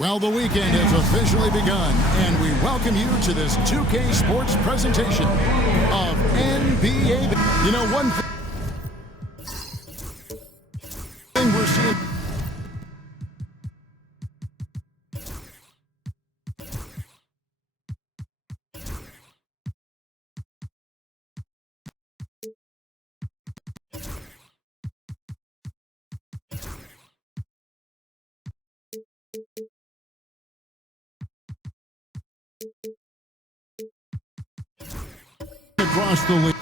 Well, the weekend has officially begun, and we welcome you to this 2K Sports presentation of NBA. You know, one thing we're seeing across the league.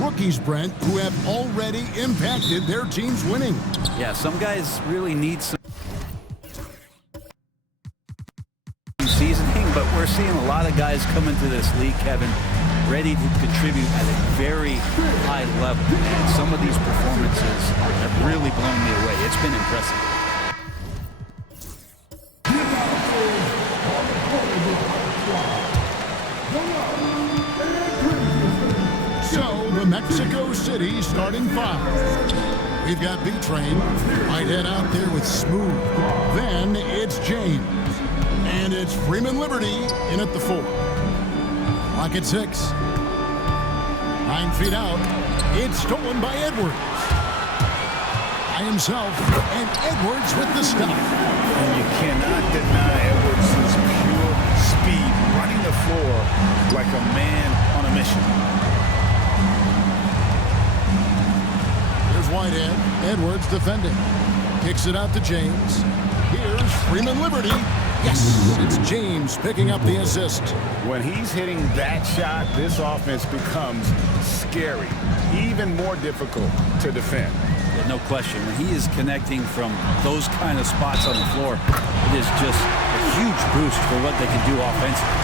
Rookies, Brent, who have already impacted their team's winning. Yeah, some guys really need some seasoning, but we're seeing a lot of guys come into this league, Kevin, ready to contribute at a very high level. And some of these performances have really blown me away. It's been impressive. So, the Mexico City starting five. We've got B-Train, Whitehead out there with Smooth. Then it's James. And it's Freeman Liberty in at the 4. Clock at 6. 9 feet out. It's stolen by Edwards. By himself, and Edwards with the stop. And you cannot deny Edwards' pure speed, running the floor like a man on a mission. Here's Whitehead. Edwards defending. Kicks it out to James. Here's Freeman Liberty. Yes, it's James picking up the assist. When he's hitting that shot, this offense becomes scary, even more difficult to defend. Yeah, no question. When he is connecting from those kind of spots on the floor, it is just a huge boost for what they can do offensively.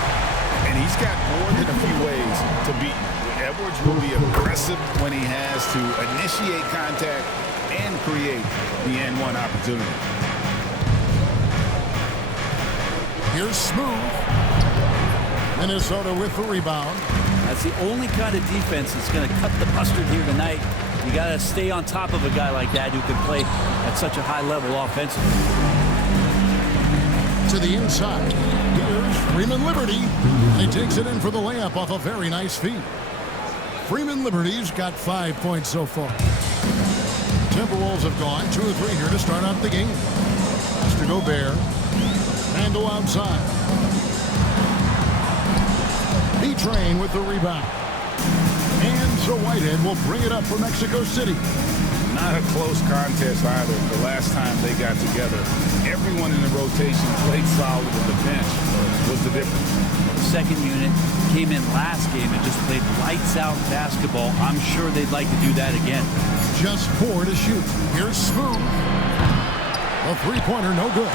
And he's got more than a few ways to beat you. Edwards will be aggressive when he has to initiate contact and create the N1 opportunity. Here's Smooth. Minnesota with the rebound. That's the only kind of defense that's going to cut the mustard here tonight. You got to stay on top of a guy like that who can play at such a high level offensively. To the inside. Here's Freeman Liberty. He takes it in for the layup off a very nice feed. Freeman Liberty's got 5 points so far. Timberwolves have gone 2 or 3 here to start out the game. Mr. Gobert. Handle outside. B-Train with the rebound. And so Whitehead will bring it up for Mexico City. Not a close contest either. The last time they got together, everyone in the rotation played solid, and the bench was the difference. The second unit came in last game and just played lights-out basketball. I'm sure they'd like to do that again. Just 4 to shoot. Here's Smooth. A three-pointer, no good.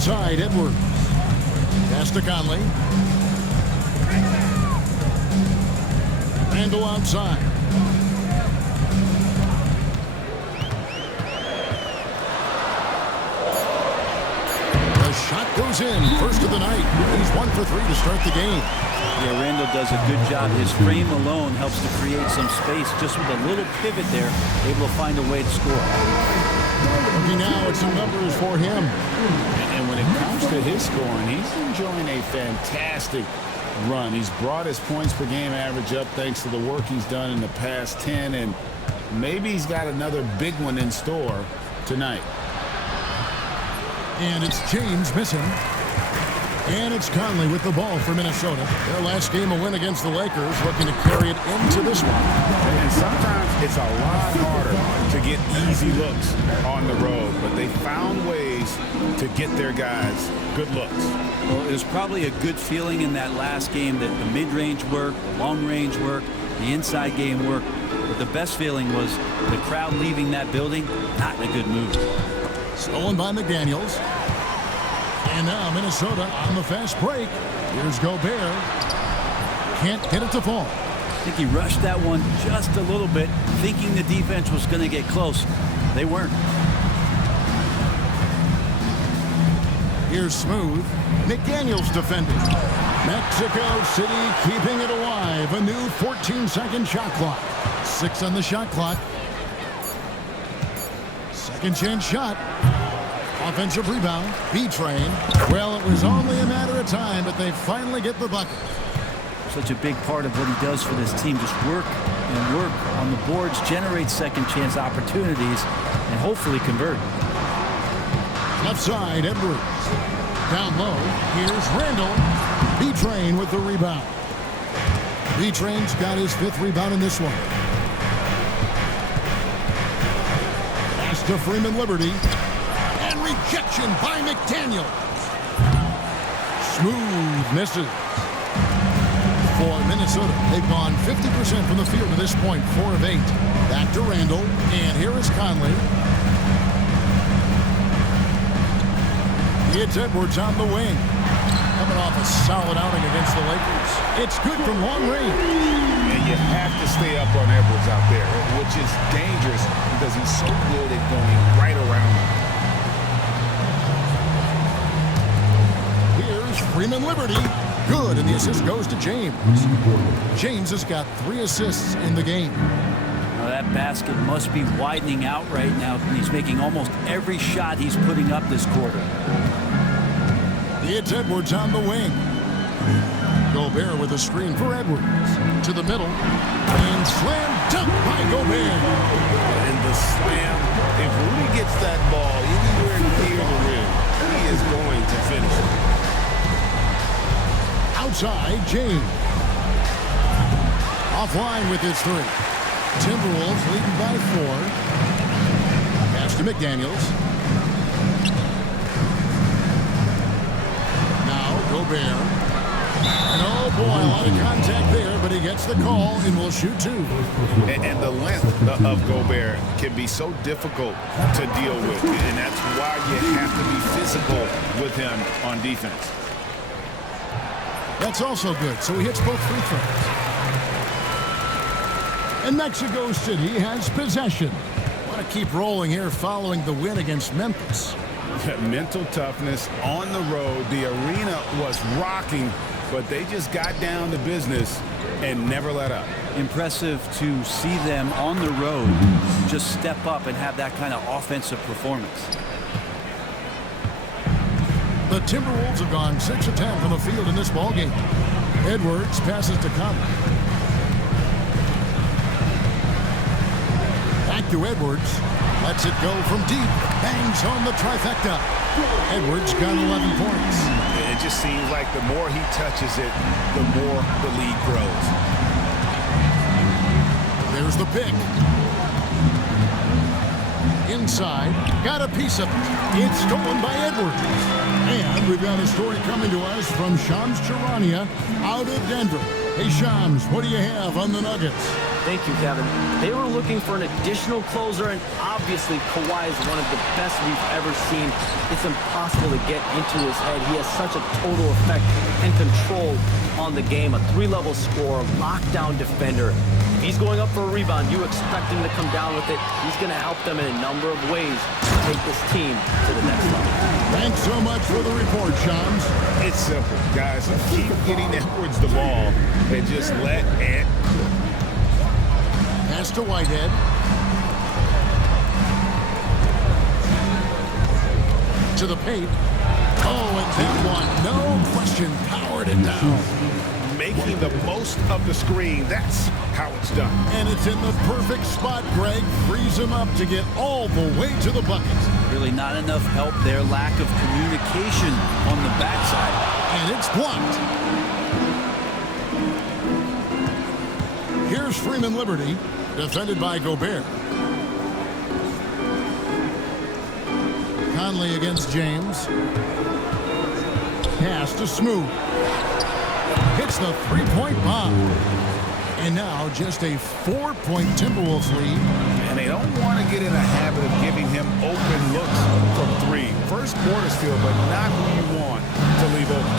Side, Edwards. Pass to Conley. Handle outside. The shot goes in. First of the night. He's 1 for 3 to start the game. Yeah, Randall does a good job. His frame alone helps to create some space. Just with a little pivot there, able to find a way to score. Looking now at some numbers for him. And when it comes to his scoring, he's enjoying a fantastic run. He's brought his points per game average up thanks to the work he's done in the past 10, and maybe he's got another big one in store tonight. And it's James missing. And it's Conley with the ball for Minnesota. Their last game, a win against the Lakers, looking to carry it into this one. And sometimes it's a lot harder to get easy looks on the road, but they found ways to get their guys good looks. Well, it was probably a good feeling in that last game that the mid-range worked, the long-range worked, the inside game worked. But the best feeling was the crowd leaving that building, not in a good mood. Stolen by McDaniels. And now Minnesota on the fast break. Here's Gobert. Can't get it to fall. I think he rushed that one just a little bit, thinking the defense was going to get close. They weren't. Here's Smooth. McDaniels defending. Mexico City keeping it alive. A new 14-second shot clock. 6 on the shot clock. Second chance shot. Offensive rebound. B-Train. Well, it was only a matter of time, but they finally get the bucket. Such a big part of what he does for this team. Just work and work on the boards, generate second chance opportunities, and hopefully convert. Left side, Edwards. Down low, here's Randall. B-Train with the rebound. B-Train's got his 5th rebound in this one. Pass to Freeman Liberty. And rejection by McDaniel. Smooth misses. For Minnesota, they've gone 50% from the field to this point, 4 of 8. Back to Randall, and here is Conley. It's Edwards on the wing. Coming off a solid outing against the Lakers. It's good from long range. And you have to stay up on Edwards out there, which is dangerous because he's so good at going right around him. Here's Freeman Liberty. Good, and the assist goes to James. James has got 3 assists in the game. Now that basket must be widening out right now. He's making almost every shot he's putting up this quarter. It's Edwards on the wing. Gobert with a screen for Edwards. To the middle. And slam dunk by Gobert. And the slam, if Rudy gets that ball anywhere near the rim, he is going to finish it. Outside, James. Offline with his 3. Timberwolves leading by 4. Pass to McDaniels. Now Gobert. And oh boy, a lot of contact there, but he gets the call and will shoot 2. And the length of Gobert can be so difficult to deal with, and that's why you have to be physical with him on defense. That's also good, so he hits both free throws. And Mexico City has possession. Want to keep rolling here following the win against Memphis. Mental toughness on the road. The arena was rocking, but they just got down to business and never let up. Impressive to see them on the road just step up and have that kind of offensive performance. The Timberwolves have gone 6 of 10 from the field in this ballgame. Edwards passes to Conley. Back to Edwards. Lets it go from deep. Bangs home the trifecta. Edwards got 11 points. It just seems like the more he touches it, the more the lead grows. There's the pick. Inside. Got a piece of it. It's stolen by Edwards. And we've got a story coming to us from Shams Charania out of Denver. Hey, Shams, what do you have on the Nuggets? Thank you, Kevin. They were looking for an additional closer, and obviously Kawhi is one of the best we've ever seen. It's impossible to get into his head. He has such a total effect and control on the game. A 3-level scorer, lockdown defender. If he's going up for a rebound, you expect him to come down with it. He's going to help them in a number of ways to take this team to the next level. Thanks so much for the report, Shams. It's simple, guys. Keep getting Edwards the ball and just let it. Pass to Whitehead. To the paint. Oh, and that one, no question, powered it down. Making the most of the screen. That's how it's done. And it's in the perfect spot, Greg. Frees him up to get all the way to the bucket. Really not enough help there. Lack of communication on the backside. And it's blocked. Here's Freeman Liberty, defended by Gobert. Conley against James. Pass to Smooth. Hits the 3-point bomb. And now just a 4-point Timberwolves lead. And they don't want to get in a habit of giving him open looks from 3. First quarter steal, but not who you want to leave open.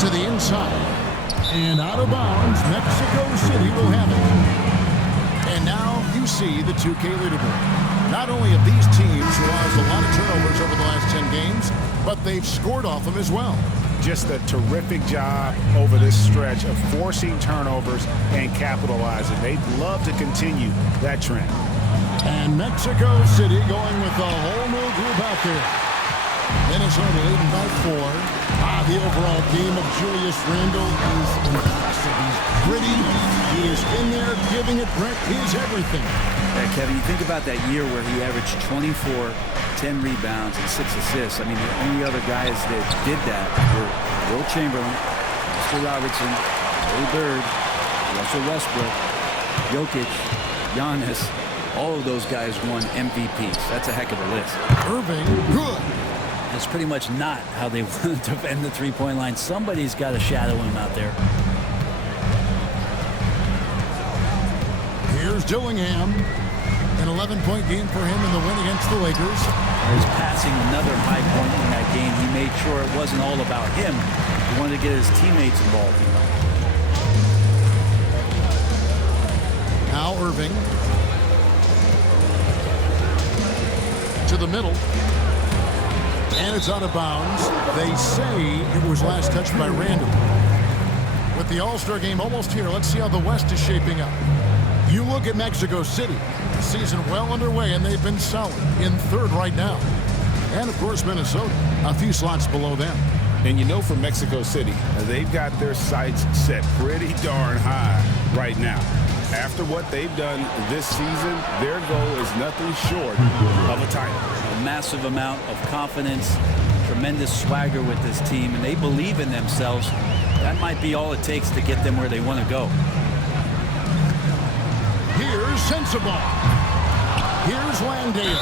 To the inside. And out of bounds, Mexico City will have it. And now you see the 2K leaderboard. Not only have these teams caused a lot of turnovers over the last 10 games, but they've scored off them as well. just a terrific job over this stretch of forcing turnovers and capitalizing. They'd love to continue that trend. And Mexico City going with a whole new group out there. Minnesota leading by 4. The overall game of Julius Randle is impressive. He's gritty. He is in there giving it. Brent, he is everything. Yeah, Kevin, you think about that year where he averaged 24, 10 rebounds, and 6 assists. I mean, the only other guys that did that were Will Chamberlain, Mr. Robertson, Larry Bird, Russell Westbrook, Jokic, Giannis. All of those guys won MVPs. That's a heck of a list. Irving, good. That's pretty much not how they want to defend the three-point line. Somebody's got to shadow him out there. Here's Dillingham. An 11-point game for him in the win against the Lakers. He's passing another high point in that game. He made sure it wasn't all about him. He wanted to get his teammates involved. Now Irving. To the middle. And it's out of bounds. They say it was last touched by Randle. With the All-Star game almost here, let's see how the West is shaping up. You look at Mexico City, the season well underway, and they've been solid in 3rd right now. And, of course, Minnesota, a few slots below them. And you know, for Mexico City, they've got their sights set pretty darn high right now. After what they've done this season, their goal is nothing short of a title. A massive amount of confidence, tremendous swagger with this team, and they believe in themselves. That might be all it takes to get them where they want to go. Here's Sensabaugh. Here's Landale.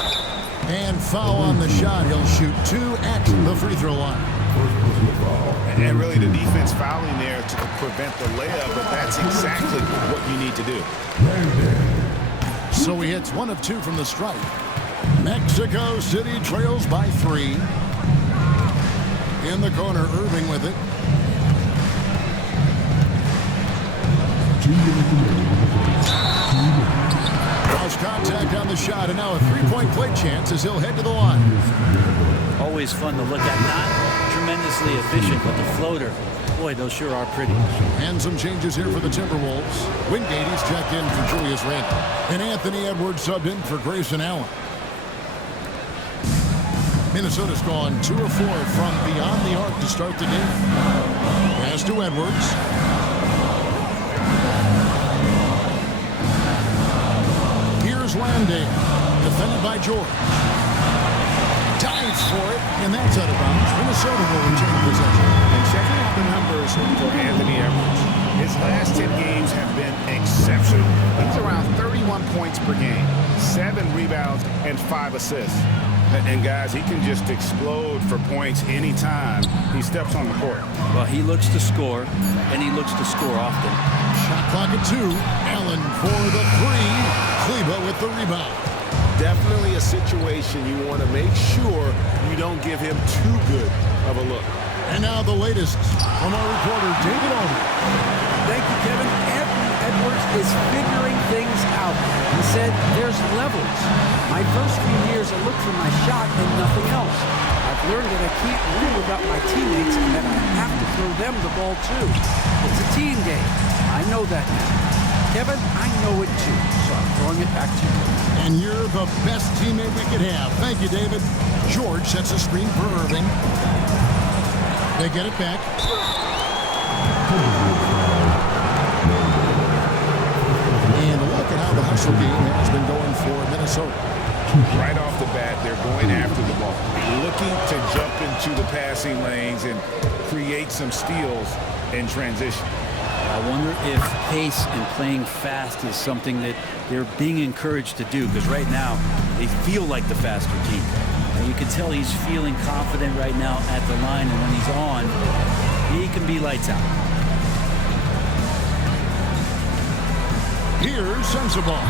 And foul on the shot. He'll shoot 2 at the free throw line. And really the defense fouling there to prevent the layup, but that's exactly what you need to do. So he hits 1 of 2 from the stripe. Mexico City trails by 3. In the corner, Irving with it. Lost contact on the shot, and now a 3-point play chance as he'll head to the line. Always fun to look at. Not tremendously efficient, but the floater, boy, those sure are pretty. And some changes here for the Timberwolves. Wingate is checked in for Julius Randle. And Anthony Edwards subbed in for Grayson Allen. Minnesota's gone 2 of 4 from beyond the arc to start the game. Pass to Edwards. Here's Landale, defended by George. Dives for it, and that's out of bounds. Minnesota will retain possession. And checking out the numbers for Anthony Edwards. His last 10 games have been exceptional. He's around 31 points per game, 7 rebounds, and 5 assists. And guys, he can just explode for points anytime he steps on the court. Well, he looks to score, and he looks to score often. Shot clock at 2. Allen for the 3. Kleba with the rebound. Definitely a situation you want to make sure you don't give him too good of a look. And now the latest from our reporter, David Alden. Thank you, Kevin. Anthony Edwards is figuring things out. He said there's levels. My first few years, I looked for my shot and nothing else. I've learned that I can't win without my teammates and that I have to throw them the ball too. It's a team game. I know that now. Kevin, I know it too, so I'm throwing it back to you. And you're the best teammate we could have. Thank you, David. George sets a screen for Irving. They get it back. And look at how the hustle game has been going for Minnesota. Right off the bat, they're going after the ball, looking to jump into the passing lanes and create some steals in transition. I wonder if pace and playing fast is something that they're being encouraged to do, because right now they feel like the faster team. And you can tell he's feeling confident right now at the line, and when he's on, he can be lights out. Here's Sensabaugh.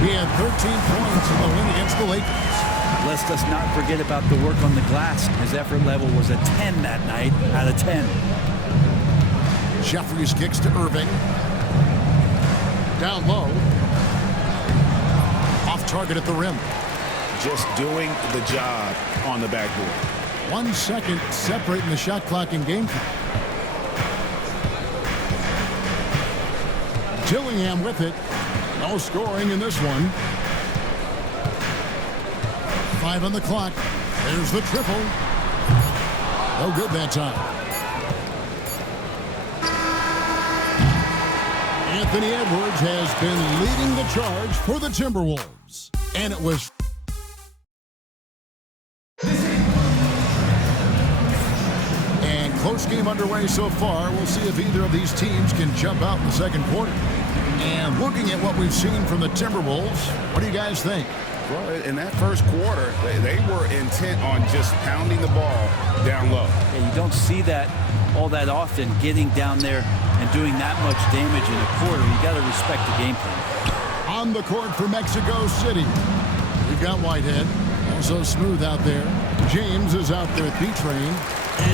He had 13 points in the win against the Lakers. Let's us not forget about the work on the glass. His effort level was a 10 that night out of 10. Jeffries kicks to Irving. Down low. Off target at the rim. Just doing the job on the backboard. 1 second separating the shot clock and game clock. Dillingham with it. No scoring in this one. 5 on the clock. There's the triple. No good that time. Anthony Edwards has been leading the charge for the Timberwolves. And it was... And close game underway so far. We'll see if either of these teams can jump out in the second quarter. And looking at what we've seen from the Timberwolves, what do you guys think? Well, in that first quarter, they were intent on just pounding the ball down low. Yeah, you don't see that all that often, getting down there and doing that much damage in a quarter. You got to respect the game plan. On the court for Mexico City, we've got Whitehead, also Smooth out there. James is out there at B-Train,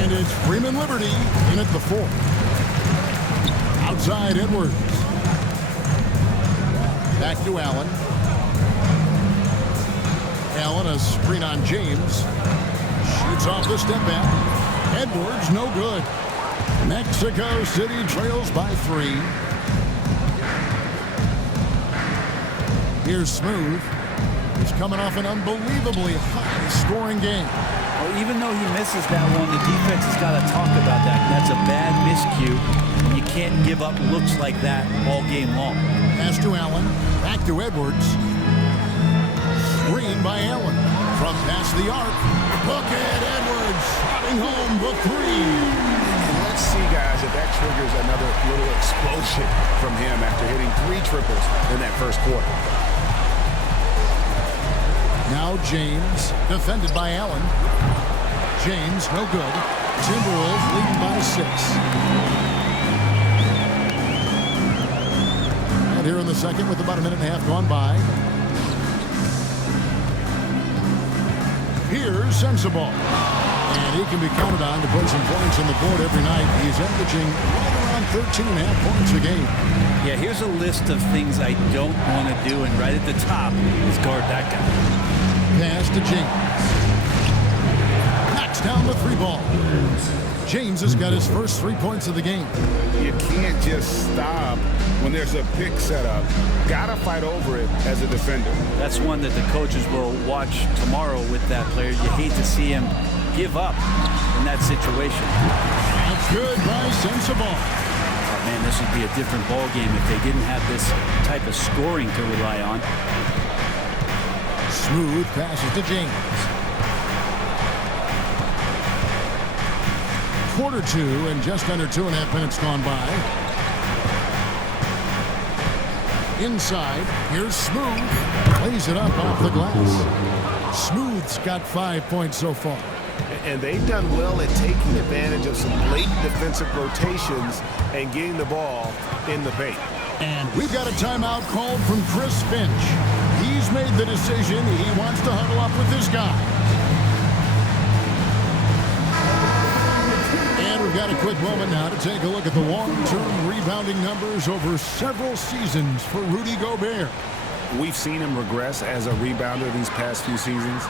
and it's Freeman Liberty in at the 4. Outside Edwards. Back to Allen. Allen, a screen on James. Shoots off the step back. Edwards, no good. Mexico City trails by 3. Here's Smooth. He's coming off an unbelievably high-scoring game. Well, even though he misses that one, the defense has got to talk about that. That's a bad miscue, and you can't give up looks like that all game long. Pass to Allen. Back to Edwards. Screen by Allen. From past the arc. Look at Edwards shotting home the 3. Let's see, guys, if that triggers another little explosion from him after hitting 3 triples in that first quarter. Now James, defended by Allen. James, no good. Timberwolves leading by 6. And here in the second with about a minute and a half gone by. Here's Sensabaugh. And he can be counted on to put some points on the board every night. He's averaging right around 13.5 points a game. Yeah, here's a list of things I don't want to do, and right at the top is guard that guy. Pass to James. Knocks down the 3 ball. James has got his first 3 points of the game. You can't just stop when there's a pick set up. Gotta fight over it as a defender. That's one that the coaches will watch tomorrow with that player. You hate to see him give up in that situation. That's good by Sensabaugh. Oh, man, this would be a different ball game if they didn't have this type of scoring to rely on. Smooth passes to James. Quarter 2 and just under 2.5 minutes gone by. Inside, here's Smooth. Lays it up off the glass. Smooth's got 5 points so far. And they've done well at taking advantage of some late defensive rotations and getting the ball in the paint. And we've got a timeout called from Chris Finch. He's made the decision. He wants to huddle up with this guy. And we've got a quick moment now to take a look at the long-term rebounding numbers over several seasons for Rudy Gobert. We've seen him regress as a rebounder these past few seasons.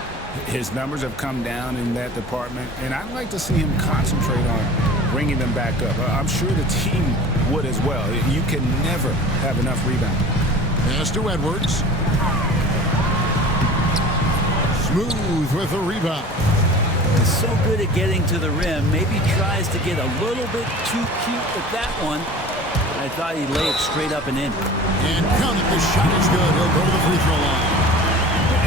His numbers have come down in that department, and I'd like to see him concentrate on bringing them back up. I'm sure the team would as well. You can never have enough rebounding. Pass to Edwards. Smooth with a rebound. He's so good at getting to the rim. Maybe tries to get a little bit too cute with that one. I thought he'd lay it straight up and in. And count it. The shot is good. He'll go to the free throw line.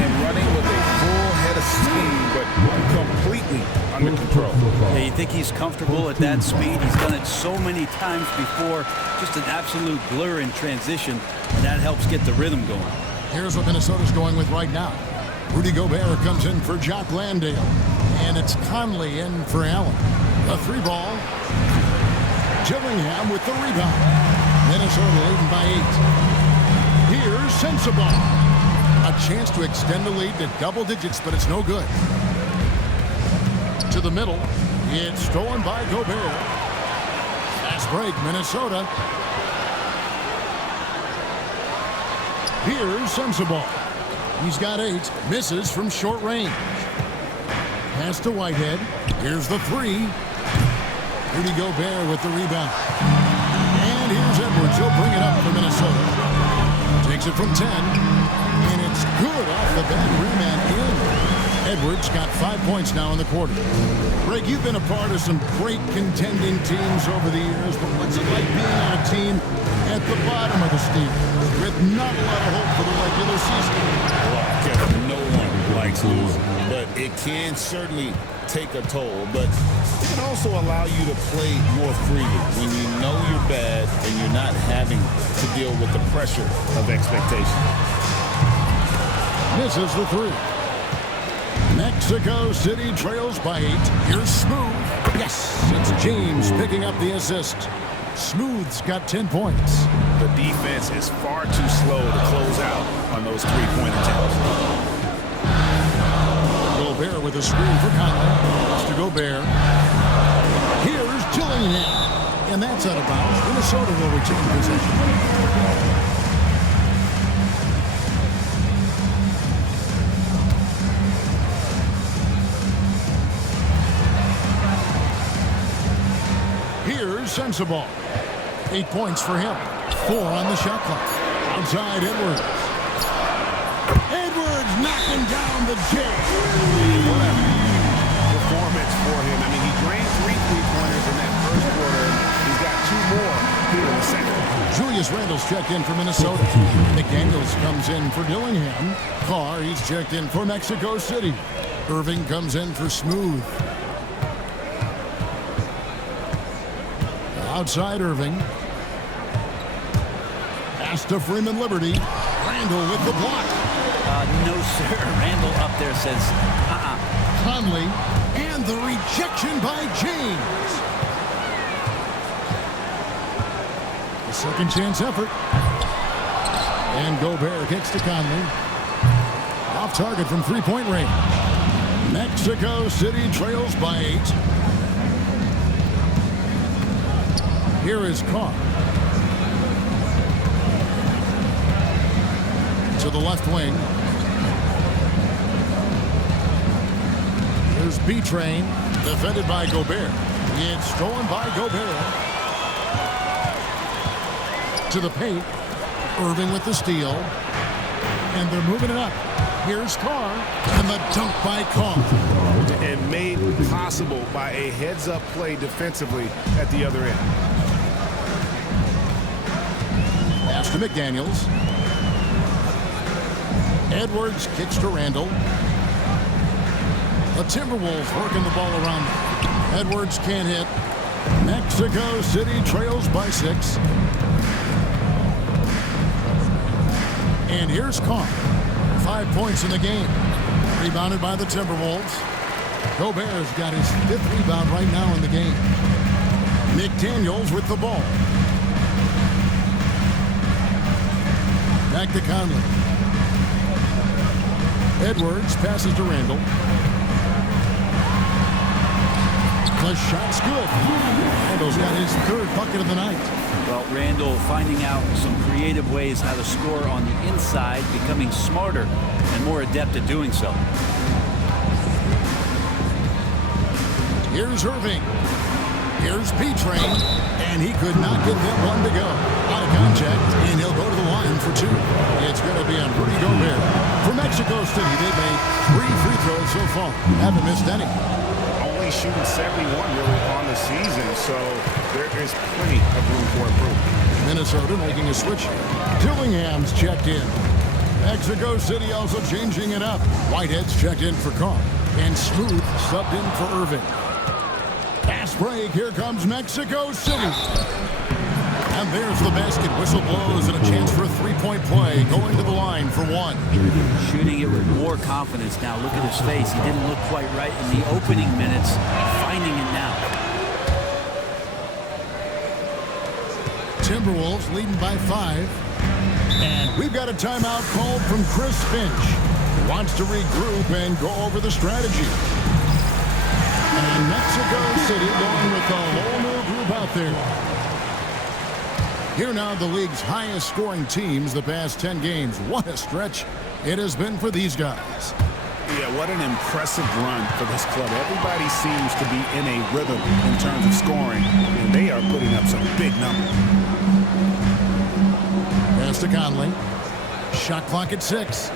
And running with a full head of steam, but completely under control. Yeah, you think he's comfortable at that speed? He's done it so many times before. Just an absolute blur in transition, and that helps get the rhythm going. Here's what Minnesota's going with right now. Rudy Gobert comes in for Jock Landale. And it's Conley in for Allen. The 3 ball. Dillingham with the rebound. Minnesota leading by 8. Here's Sensabaugh. A chance to extend the lead to double digits, but it's no good. To the middle. It's stolen by Gobert. Fast break, Minnesota. Here's Sensabaugh. He's got 8. Misses from short range. Pass to Whitehead. Here's the three. Rudy Gobert with the rebound. And here's Edwards. He'll bring it up for Minnesota. Takes it from 10. And it's good off the back rim and in. Edwards got 5 points now in the quarter. Greg, you've been a part of some great contending teams over the years, but what's it like being on a team at the bottom of the standings with not a lot of hope for the regular season? Well, Kevin, no one likes losing, but it can certainly take a toll. But it can also allow you to play more freely when you know you're bad and you're not having to deal with the pressure of expectation. Misses the three. Mexico City trails by 8. Here's Smooth. Yes, it's James picking up the assist. Smooth's got 10 points. The defense is far too slow to close out on those three-point attempts. Gobert with a screen for Conley. It's to Gobert. Here's Dillingham. And that's out of bounds. Minnesota will retain possession. Sensible. 8 points for him. 4 on the shot clock. Outside Edwards. Edwards knocking down the J. What a performance for him. I mean, he drained 3 3-pointers in that first quarter. He's got 2 more here in the second. Julius Randle's checked in for Minnesota. McDaniels comes in for Dillingham. Carr, he's checked in for Mexico City. Irving comes in for Smooth. Outside Irving. Pass to Freeman Liberty. Randle with the block. No, sir. Randle up there says, Conley. And the rejection by James. A second chance effort. And Gobert kicks to Conley. Off target from three-point range. Mexico City trails by 8. Here is Carr. To the left wing. Here's B-Train. Defended by Gobert. It's stolen by Gobert. To the paint. Irving with the steal. And they're moving it up. Here's Carr. And the dunk by Carr. And made possible by a heads-up play defensively at the other end. Pass to McDaniels. Edwards kicks to Randle. The Timberwolves working the ball around. Edwards can't hit. Mexico City trails by 6. And here's Carr. 5 points in the game. Rebounded by the Timberwolves. Gobert's got his 5th rebound right now in the game. McDaniels with the ball. Back to Conley. Edwards passes to Randle. The shot's good. Randle's got his 3rd bucket of the night. well, Randle finding out some creative ways how to score on the inside, becoming smarter and more adept at doing so. Here's Irving. Here's P-Train. And he could not get that one to go. Out of contact, and he'll go to the line for 2. It's going to be on Rudy Gobert. For Mexico City, they've made 3 free throws so far. Haven't missed any. Only shooting 71 really on the season, so there is plenty of room for improvement. Minnesota making a switch. Dillingham's checked in. Mexico City also changing it up. Whitehead's checked in for Carr. And Smooth subbed in for Irving. Pass break. Here comes Mexico City. And there's the basket. Whistle blows and a chance for a three-point play. Going to the line for 1. Shooting it with more confidence now. Look at his face. He didn't look quite right in the opening minutes. Finding it now. Timberwolves leading by 5. And we've got a timeout called from Chris Finch. He wants to regroup and go over the strategy. And Mexico City going with a whole new group out there. Here now the league's highest scoring teams the past 10 games. What a stretch it has been for these guys. Yeah, what an impressive run for this club. Everybody seems to be in a rhythm in terms of scoring, and they are putting up some big numbers. Pass to Conley. Shot clock at 6.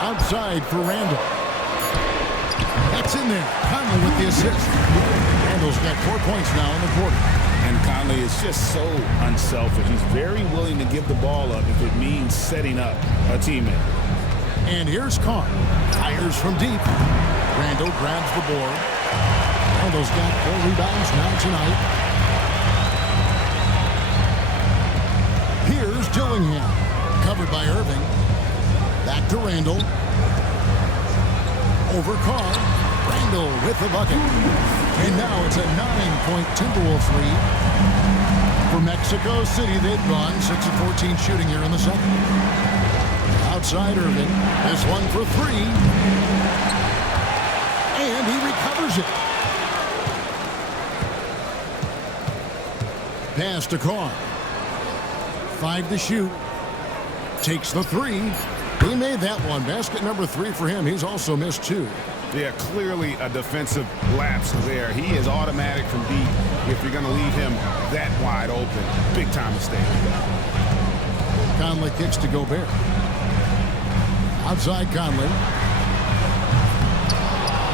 Outside for Randall. That's in there. Conley with the assist. Randall's got 4 points now in the quarter. And Conley is just so unselfish. He's very willing to give the ball up if it means setting up a teammate. And here's Carr. Fires from deep. Randall grabs the board. Randall's got 4 rebounds now tonight. Here's Dillingham. Covered by Irving. Back to Randall. Over Carr. Randall with the bucket. And now it's a 9-point Timberwolves lead. For Mexico City, they've gone 6 of 14 shooting here in the second. Outside Irving. This one for 3. And he recovers it. Pass to Carr. 5 to shoot. Takes the 3. He made that one. Basket number 3 for him. He's also missed 2. Yeah, clearly a defensive lapse there. He is automatic from deep if you're going to leave him that wide open. Big time mistake. Conley kicks to Gobert. Outside Conley.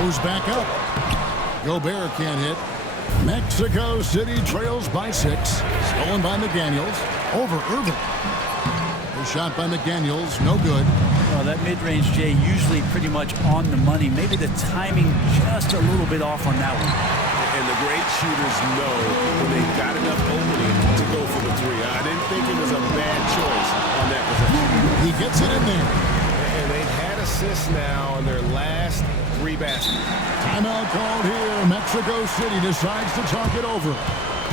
Moves back up. Gobert can't hit. Mexico City trails by 6. Stolen by McDaniels. Over Irving. The shot by McDaniels, no good. Well, that mid-range, Jay, usually pretty much on the money. Maybe the timing just a little bit off on that one. And the great shooters know when they've got enough opening to go for the 3. I didn't think it was a bad choice on that possession. He gets it in there. And they've had assists now on their last 3 baskets. Timeout called here. Mexico City decides to talk it over.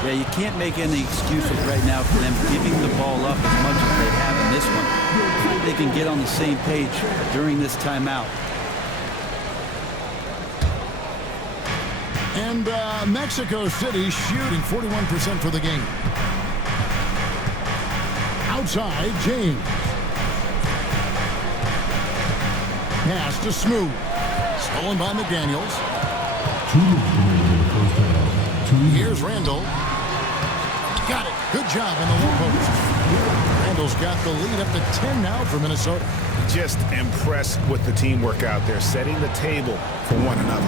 Yeah, you can't make any excuses right now for them giving the ball up as much as they have in this one. They can get on the same page during this timeout. And Mexico City shooting 41% for the game. Outside, James. Pass to Smooth. Stolen by McDaniels. Here's Randall. Got it. Good job in the low post. Randall's got the lead up to 10 now for Minnesota. Just impressed with the teamwork out there, setting the table for one another.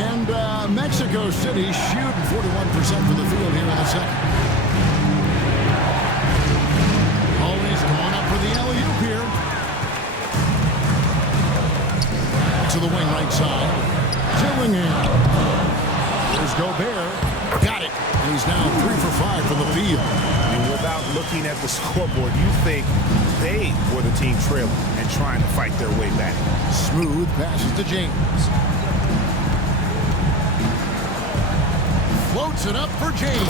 And Mexico City shooting 41% for the field here in the second. Always going up for the alley-oop here. To the wing right side. Dillingham. Here's Gobert. Got it. And he's now 3 for 5 from the field. And without looking at the scoreboard, you think they were the team trailing and trying to fight their way back. Smooth passes to James. Floats it up for James.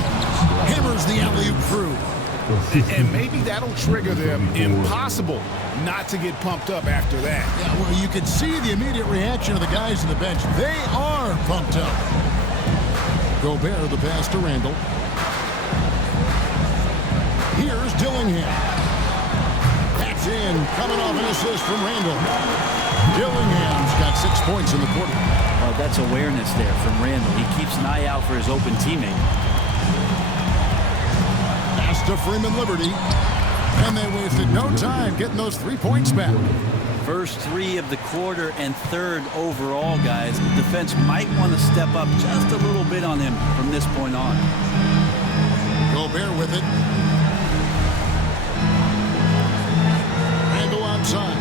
Hammers the alley-oop through. And maybe that'll trigger them. Impossible not to get pumped up after that. Yeah, well, you can see the immediate reaction of the guys on the bench. They are pumped up. Gobert, the pass to Randall. Here's Dillingham. That's in. Coming off an assist from Randall. Dillingham's got 6 points in the quarter. Well, that's awareness there from Randall. He keeps an eye out for his open teammate. Pass to Freeman Liberty. And they wasted no time getting those 3 points back. First 3 of the quarter and 3rd overall, guys. The defense might want to step up just a little bit on him from this point on. Gobert with it. Randall outside.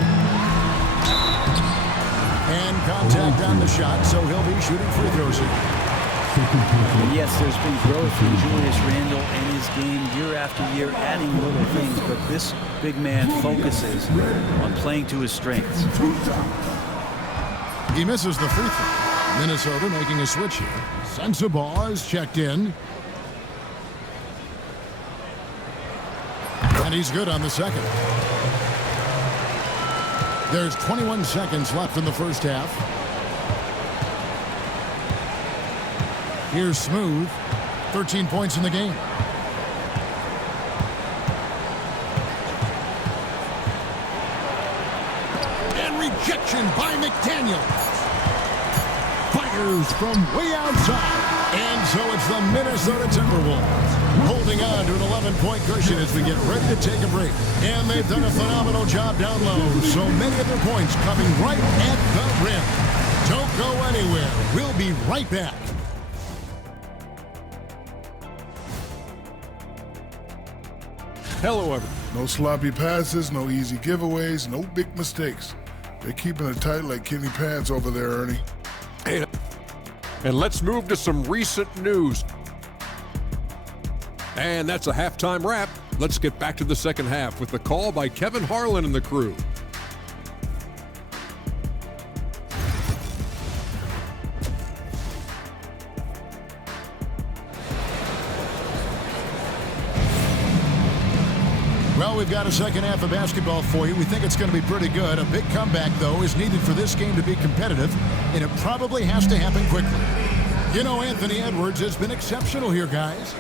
And contact on the shot, so he'll be shooting free throws here. Yes, there's been growth in Julius Randle in his game year after year, adding little things, but this big man focuses on playing to his strengths. He misses the free throw. Minnesota making a switch here. Sensabaugh is checked in. And he's good on the second. There's 21 seconds left in the first half. Here's Smooth. 13 points in the game. And rejection by McDaniel. Fires from way outside. And so it's the Minnesota Timberwolves holding on to an 11-point cushion as we get ready to take a break. And they've done a phenomenal job down low. So many of their points coming right at the rim. Don't go anywhere. We'll be right back. Hello, everyone. No sloppy passes, no easy giveaways, no big mistakes. They're keeping it tight like Kenny Pants over there, Ernie. And let's move to some recent news. And that's a halftime wrap. Let's get back to the second half with the call by Kevin Harlan and the crew. Well, we've got a second half of basketball for you. We think it's going to be pretty good. A big comeback, though, is needed for this game to be competitive, and it probably has to happen quickly. You know, Anthony Edwards has been exceptional here, guys.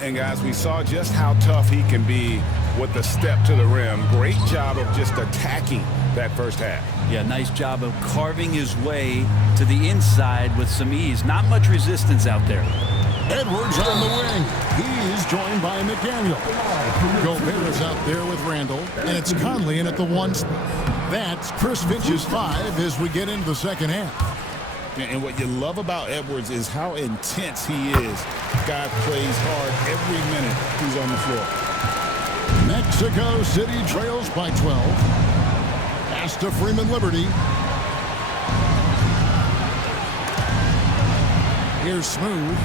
And, guys, we saw just how tough he can be with the step to the rim. Great job of just attacking that first half. Yeah, nice job of carving his way to the inside with some ease. Not much resistance out there. Edwards on the wing. He's joined by McDaniel. Gobert is out there with Randall, and it's Conley in at the 1 spot. That's Chris Finch's 5 as we get into the second half. And what you love about Edwards is how intense he is. Guy plays hard every minute he's on the floor. Mexico City trails by 12. Pass to Freeman Liberty. Here's Smooth.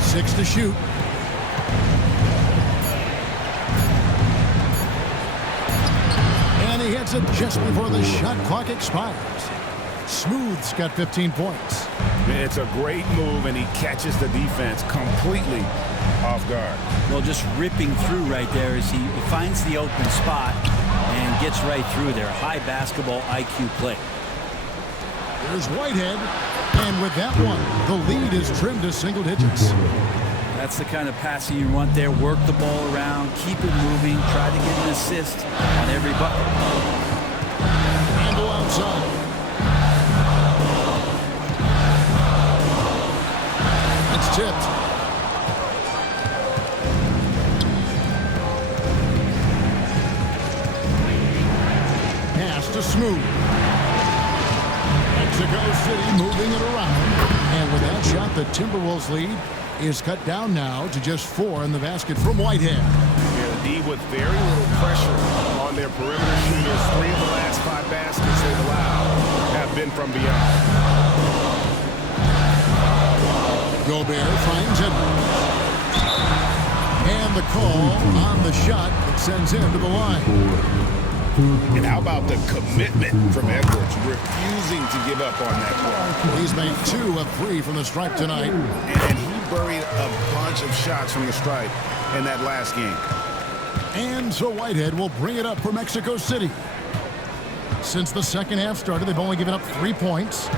6 to shoot. And he hits it just before the shot clock expires. Smooth's got 15 points. It's a great move, and he catches the defense completely off guard. Well, just ripping through right there as he finds the open spot and gets right through there. High basketball IQ play. There's Whitehead. And with that one, the lead is trimmed to single digits. That's the kind of passing you want there. Work the ball around, keep it moving, try to get an assist on every bucket. Randall outside. It's tipped. Pass to Smooth. Mexico City moving it around. And with that shot, the Timberwolves lead is cut down now to just 4 in the basket from Whitehead. Yeah, the D with very little pressure on their perimeter shooters. 3 of the last 5 baskets they've allowed have been from beyond. Gobert finds it. And the call on the shot that sends him to the line. And how about the commitment from Edwards, refusing to give up on that ball. He's made 2 of 3 from the stripe tonight. And he buried a bunch of shots from the stripe in that last game. And so Whitehead will bring it up for Mexico City. Since the second half started, they've only given up 3 points.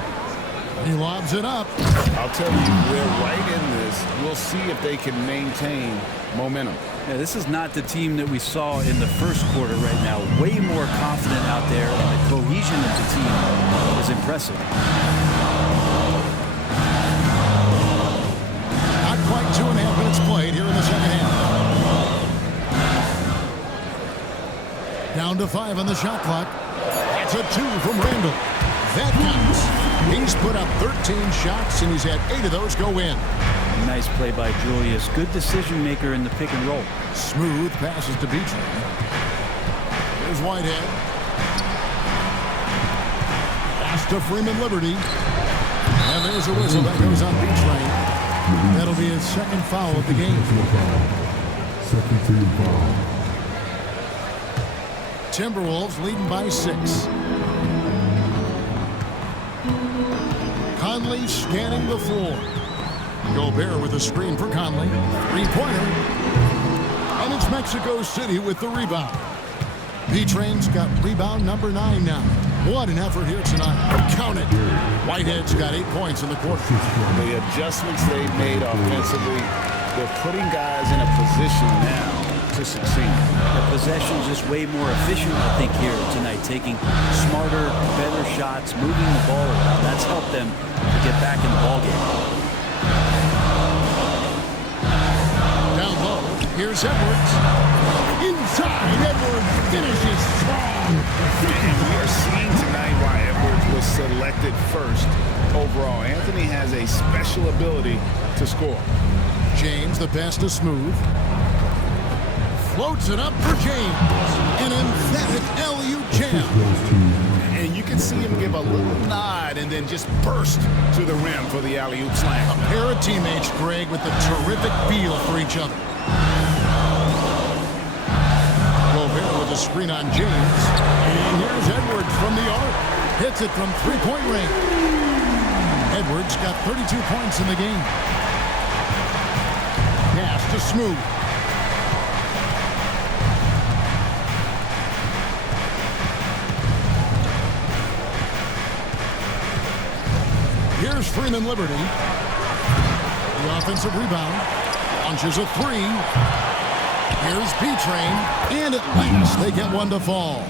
He lobs it up. I'll tell you, they're right in this. We'll see if they can maintain momentum. Yeah, this is not the team that we saw in the first quarter right now. Way more confident out there, and the cohesion of the team is impressive. Not quite 2.5 minutes played here in the second half. Down to 5 on the shot clock. That's a 2 from Randall. That counts. He's put up 13 shots, and he's had 8 of those go in. Nice play by Julius. Good decision maker in the pick and roll. Smooth passes to Beachman. Here's Whitehead. Pass to Freeman Liberty. And there's a whistle that goes on Beachman. That'll be his second foul of the game. Second team foul. Timberwolves leading by 6. Conley scanning the floor. Gobert with a screen for Conley. 3-pointer. And it's Mexico City with the rebound. B-Train's got rebound number 9 now. What an effort here tonight. Count it. Whitehead's got 8 points in the quarter. The adjustments they've made offensively, they're putting guys in a position now to succeed. The possession's just way more efficient, I think, here tonight, taking smarter, better shots, moving the ball around. That's helped them to get back in the ballgame. Down low, here's Edwards. Inside, Edwards finishes strong. And we are seeing tonight why Edwards was selected first overall. Anthony has a special ability to score. James, the pass to Smooth. Floats it up for James. An emphatic LU jam. And you can see him give a little nod and then just burst to the rim for the alley-oop slam. A pair of teammates, Greg, with a terrific feel for each other. Gobert with a screen on James. And here's Edwards from the arc. Hits it from three-point range. Edwards got 32 points in the game. Pass to Smooth. Here's Freeman Liberty. The offensive rebound. Launches a three. Here's B-Train. And at last they get one to fall.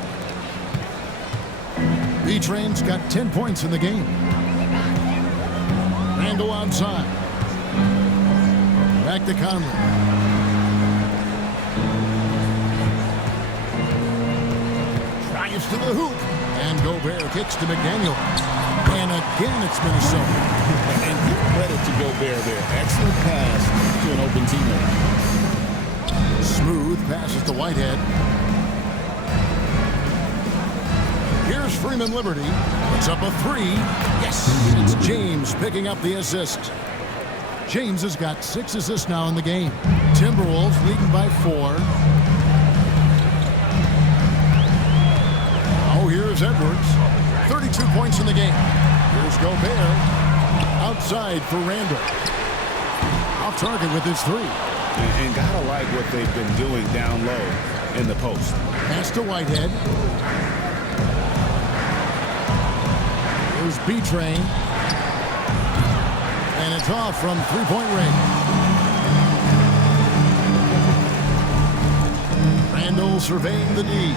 B-Train's got 10 points in the game. Randall outside. Back to Conley. Drives to the hoop. And Gobert kicks to McDaniel. And again, it's Minnesota. And give credit to Gobert there. Excellent pass to an open teammate. Smooth passes to Whitehead. Here's Freeman Liberty. Puts up a three. Yes, it's James picking up the assist. James has got 6 assists now in the game. Timberwolves leading by 4. Oh, here's Edwards. 32 points in the game. Here's Gobert. Outside for Randall. Off target with his three. And gotta like what they've been doing down low in the post. Pass to Whitehead. Here's B-Train. And it's off from three-point range. Randall surveying the D.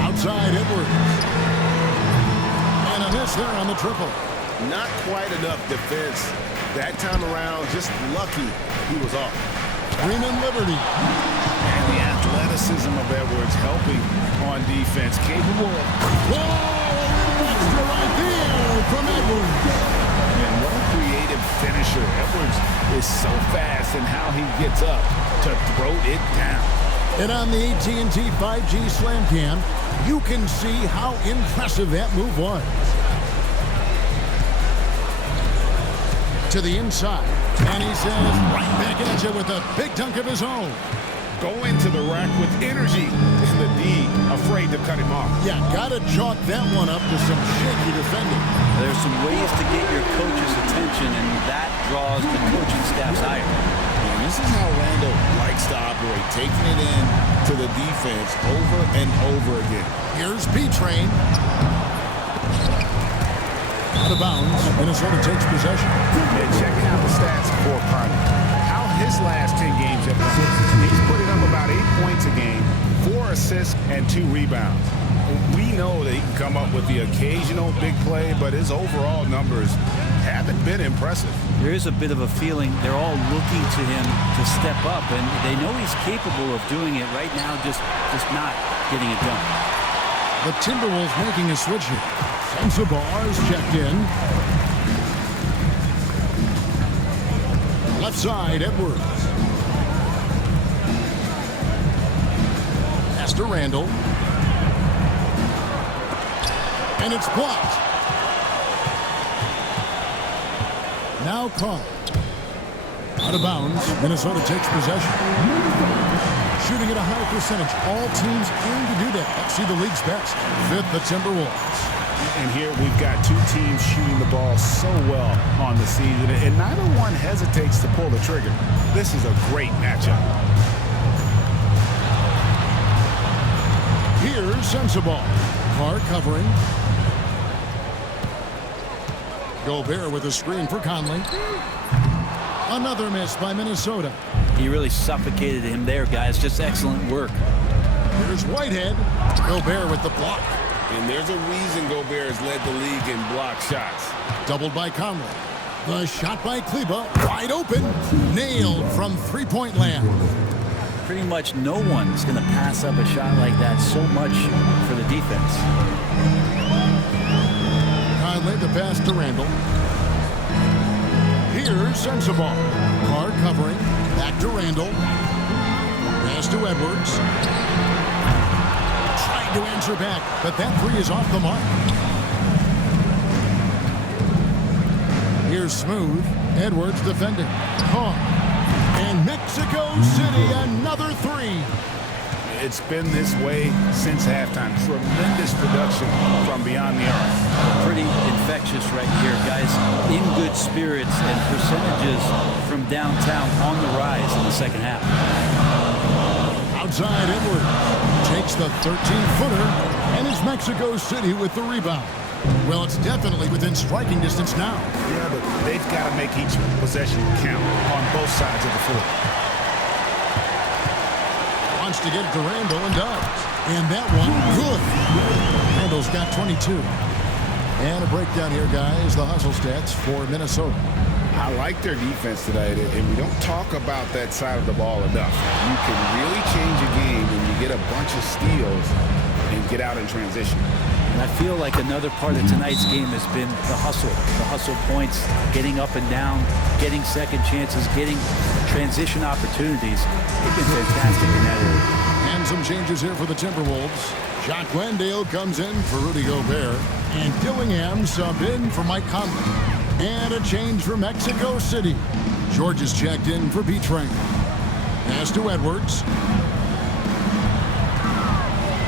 Outside Edwards. And a miss there on the triple. Not quite enough defense that time around. Just lucky he was off. Freeman Liberty. And the athleticism of Edwards helping on defense. Capable of... Whoa! A little extra right there from Edwards. And what a creative finisher. Edwards is so fast in how he gets up to throw it down. And on the AT&T 5G Slam Cam, you can see how impressive that move was. To the inside. And he says, right back at you with a big dunk of his own. Go into the rack with energy. And the D afraid to cut him off. Yeah, gotta chalk that one up to some shaky defending. There's some ways to get your coach's attention, and that draws the coaching staff's ire. And this is how Randall likes to operate, taking it in to the defense over and over again. Here's B-Train. Out of bounds. Minnesota takes possession. And checking out the stats for Carter. How his last 10 games have gone. He's putting up about 8 points a game, 4 assists, and 2 rebounds. We know that he can come up with the occasional big play, but his overall numbers haven't been impressive. There is a bit of a feeling they're all looking to him to step up, and they know he's capable of doing it right now, just not getting it done. The Timberwolves making a switch here. Sensabaugh is checked in. Left side, Edwards. Pass to Randall. And it's blocked. Now caught. Out of bounds. Minnesota takes possession. Shooting at a high percentage. All teams aim to do that. Let's see the league's best. Fifth, the Timberwolves. And here we've got 2 teams shooting the ball so well on the season, and neither one hesitates to pull the trigger. This is a great matchup. Here's Sensabaugh. Carr covering. Gobert with a screen for Conley. Another miss by Minnesota. He really suffocated him there, guys. Just excellent work. Here's Whitehead. Gobert with the block. And there's a reason Gobert has led the league in block shots. Doubled by Conley. The shot by Kleba, wide open. Nailed from three-point land. Pretty much no one's going to pass up a shot like that so much for the defense. Conley, the pass to Randall. Here's Sensabaugh. Carr covering. Back to Randall. Pass to Edwards. Tried to answer back, but that three is off the mark. Here's Smooth. Edwards defending. And Mexico City, another three. It's been this way since halftime. Tremendous production from beyond the arc. Pretty infectious right here, guys. In good spirits and percentages from downtown on the rise in the second half. Outside Edwards takes the 13-footer, and it's Mexico City with the rebound. Well, it's definitely within striking distance now. Yeah, but they've got to make each possession count on both sides of the floor. Wants to get it to Randall and does. And that one, good. Randall's got 22. And a breakdown here, guys. The hustle stats for Minnesota. I like their defense tonight, and we don't talk about that side of the ball enough. You can really change a game when you get a bunch of steals and get out in transition. And I feel like another part of tonight's game has been the hustle points, getting up and down, getting second chances, getting transition opportunities. They've been fantastic in that area. And some changes here for the Timberwolves. Jacques Landale comes in for Rudy Gobert, and Dillingham sub in for Mike Conley. And a change for Mexico City. George is checked in for B-Train. Pass to Edwards.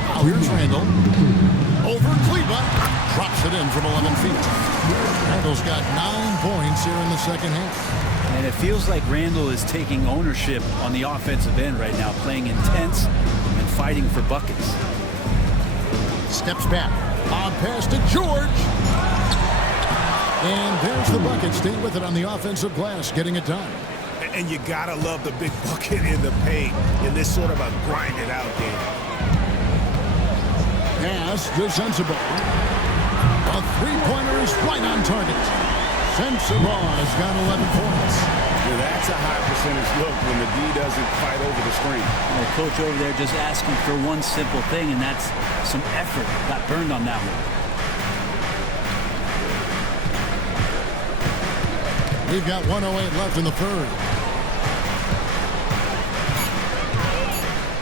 Now here's Randall. Over Kleba. Drops it in from 11 feet. Randall's got 9 points here in the second half. And it feels like Randall is taking ownership on the offensive end right now, playing intense and fighting for buckets. Steps back. Odd pass to George. And there's the bucket. Stay with it on the offensive glass, getting it done. And you gotta love the big bucket in the paint in this sort of a grinded-out game. Pass to Sensabaugh. A three-pointer is right on target. Sensabaugh has got 11 points. Yeah, that's a high percentage look when the D doesn't fight over the screen. The coach over there just asking for one simple thing, and that's some effort. Got burned on that one. We've got 1:08 left in the third.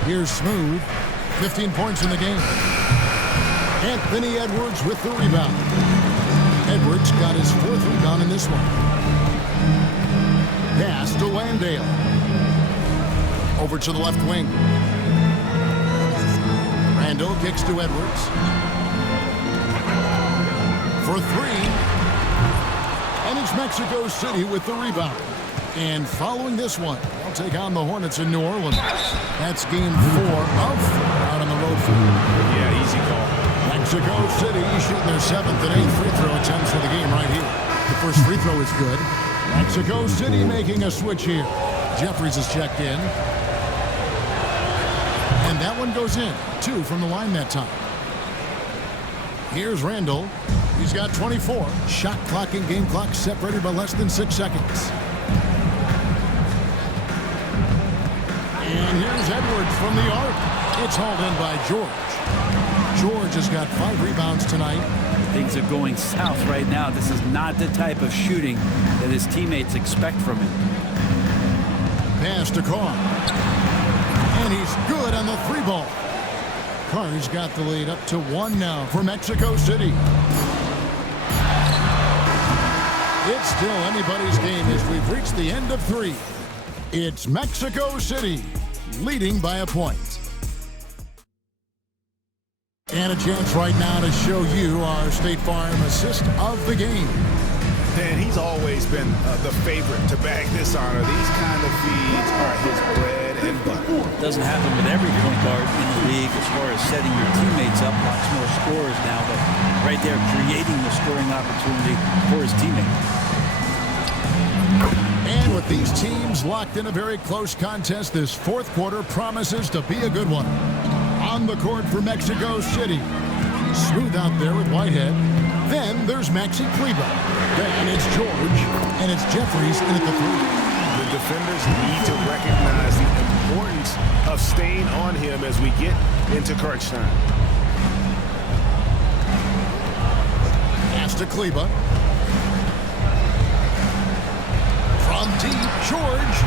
Here's Smooth. 15 points in the game. Anthony Edwards with the rebound. Edwards got his fourth rebound in this one. Pass to Landale. Over to the left wing. Randall kicks to Edwards. For three. And it's Mexico City with the rebound. And following this one, they'll take on the Hornets in New Orleans. That's game 4 of 4 out on the road for them. Yeah, easy call. Mexico City shooting their 7th and 8th free throw attempts for the game right here. The first free throw is good. Mexico City making a switch here. Jeffries is checked in. And that one goes in. 2 from the line that time. Here's Randall. He's got 24. Shot clock and game clock separated by less than 6 seconds. And here's Edwards from the arc. It's hauled in by George. George has got 5 rebounds tonight. Things are going south right now. This is not the type of shooting that his teammates expect from him. Pass to Carr. And he's good on the 3-ball. Carr's got the lead up to 1 now for Mexico City. It's still anybody's game as we've reached the end of 3. It's Mexico City leading by a point. And a chance right now to show you our State Farm assist of the game. And he's always been the favorite to bag this honor. These kind of feeds are his bread and butter. Doesn't happen with every point guard in the league as far as setting your teammates up. Lots more scorers now, but right there creating the scoring opportunity for his teammate. And with these teams locked in a very close contest, this fourth quarter promises to be a good one. On the court for Mexico City. Smooth out there with Whitehead. Then there's Maxi Kleber. Then it's George. And it's Jeffries in at the three. The defenders need to recognize the importance of staying on him as we get into crunch time. Pass to Kleber. From deep, George.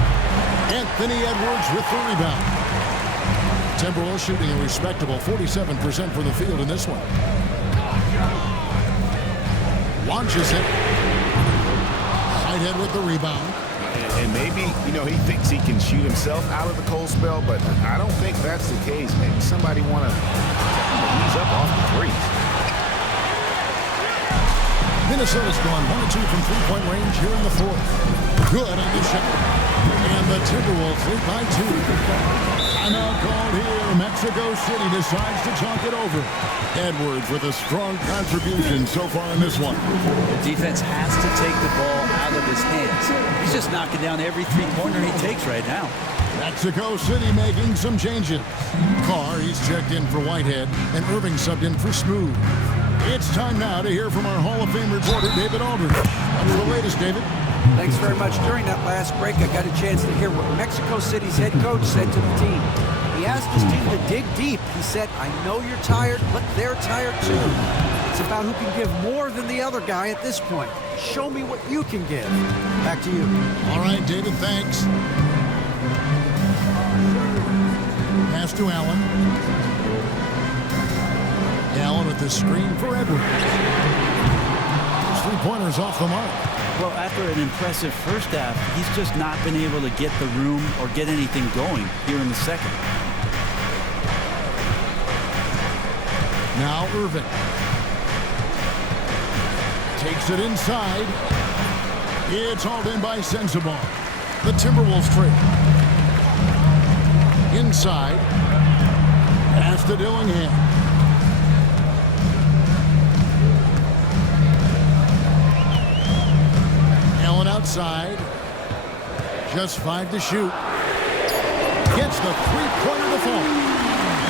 Anthony Edwards with the rebound. Timberwolves shooting a respectable 47% from the field in this one. Launches it. Whitehead with the rebound. And maybe, he thinks he can shoot himself out of the cold spell, but I don't think that's the case. Maybe somebody want to ease up off the threes. Minnesota's gone 1 of 2 from three-point range here in the fourth. Good on the shot. And the Timberwolves lead by 2. Timeout called here. Mexico City decides to talk it over. Edwards with a strong contribution so far in this one. The defense has to take the ball out of his hands. He's just knocking down every three-pointer he takes right now. Mexico City making some changes. Carr, he's checked in for Whitehead, and Irving subbed in for Smooth. It's time now to hear from our Hall of Fame reporter, David Aldridge. What's the latest, David? Thanks very much. During that last break, I got a chance to hear what Mexico City's head coach said to the team. He asked his team to dig deep. He said, I know you're tired, but they're tired too. It's about who can give more than the other guy at this point. Show me what you can give. Back to you. All right, David, thanks. Pass to Allen. Allen with the screen for Edwards. His three-pointers off the mark. Well, after an impressive first half, he's just not been able to get the room or get anything going here in the second. Now Irving. Takes it inside. It's hauled in by Sensabaugh. The Timberwolves trade. Inside. Pass to Dillingham. Allen outside. Just 5 to shoot. Gets the three-pointer to fall.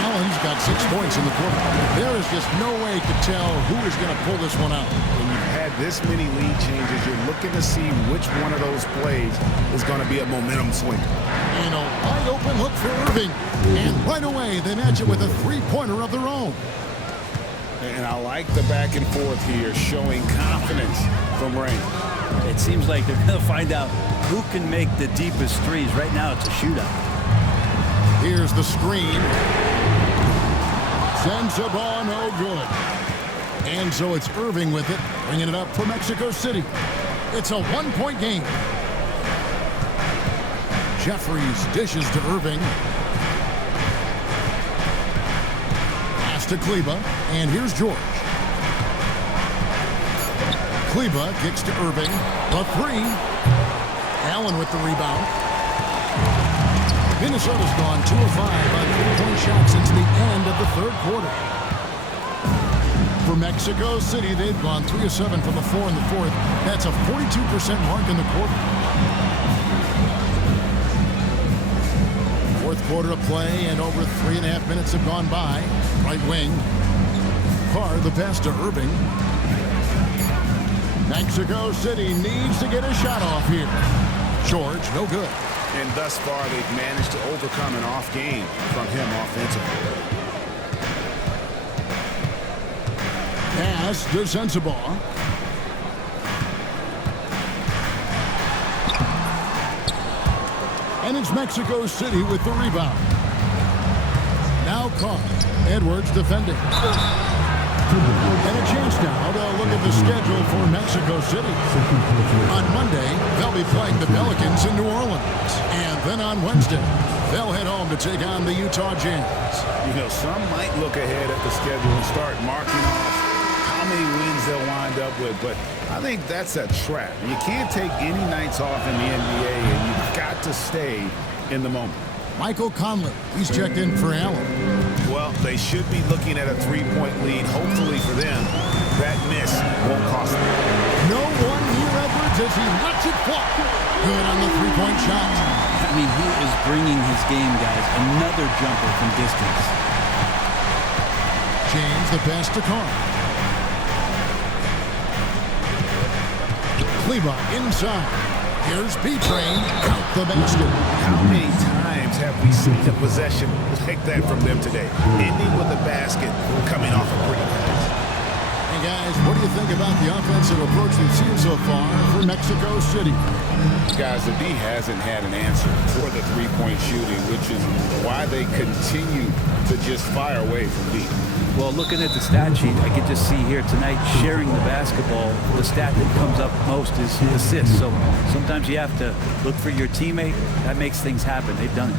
Allen's got 6 points in the quarter. There is just no way to tell who is going to pull this one out. When you've had this many lead changes, you're looking to see which one of those plays is going to be a momentum swinger. And a wide open look for Irving. And right away, they match it with a three-pointer of their own. And I like the back and forth here, showing confidence from Rain. It seems like they're going to find out who can make the deepest threes. Right now, it's a shootout. Here's the screen. Sensabaugh, no good. And so it's Irving with it, bringing it up for Mexico City. It's a one-point game. Jeffries dishes to Irving. Pass to Kleber, and here's George. Kleber kicks to Irving. The three. Allen with the rebound. Minnesota's gone 2 of 5 on three-point shots since the end of the third quarter. For Mexico City, they've gone 3 of 7 from the floor in the fourth. That's a 42% mark in the quarter. Fourth quarter of play, and over 3.5 minutes have gone by. Right wing. Carr, the pass to Irving. Mexico City needs to get a shot off here. George, no good. And thus far, they've managed to overcome an off game from him offensively. Pass to Sensabaugh. And it's Mexico City with the rebound. Now Carr. Edwards defending. And a chance now to look at the schedule for Mexico City. On Monday, they'll be playing the Pelicans in New Orleans. And then on Wednesday, they'll head home to take on the Utah Jazz. Some might look ahead at the schedule and start marking off how many wins they'll wind up with. But I think that's a trap. You can't take any nights off in the NBA, and you've got to stay in the moment. Michael Conley, he's checked in for Allen. Well, they should be looking at a three-point lead. Hopefully for them, that miss won't cost them. No one near Edwards leads as he lets it fly. Good on the three-point shot. I mean, he is bringing his game, guys. Another jumper from distance. James the pass to Carr. Kleba inside. Here's B-Train. Count the basket. How many times have we seen a possession like that from them today? Ending with a basket, coming off a pretty pass. Hey guys, what do you think about the offensive approach we've seen so far for Mexico City? Guys, the D hasn't had an answer for the three-point shooting, which is why they continue to just fire away from deep. Well, looking at the stat sheet, I can just see here tonight sharing the basketball. The stat that comes up most is assists. So sometimes you have to look for your teammate. That makes things happen. They've done it.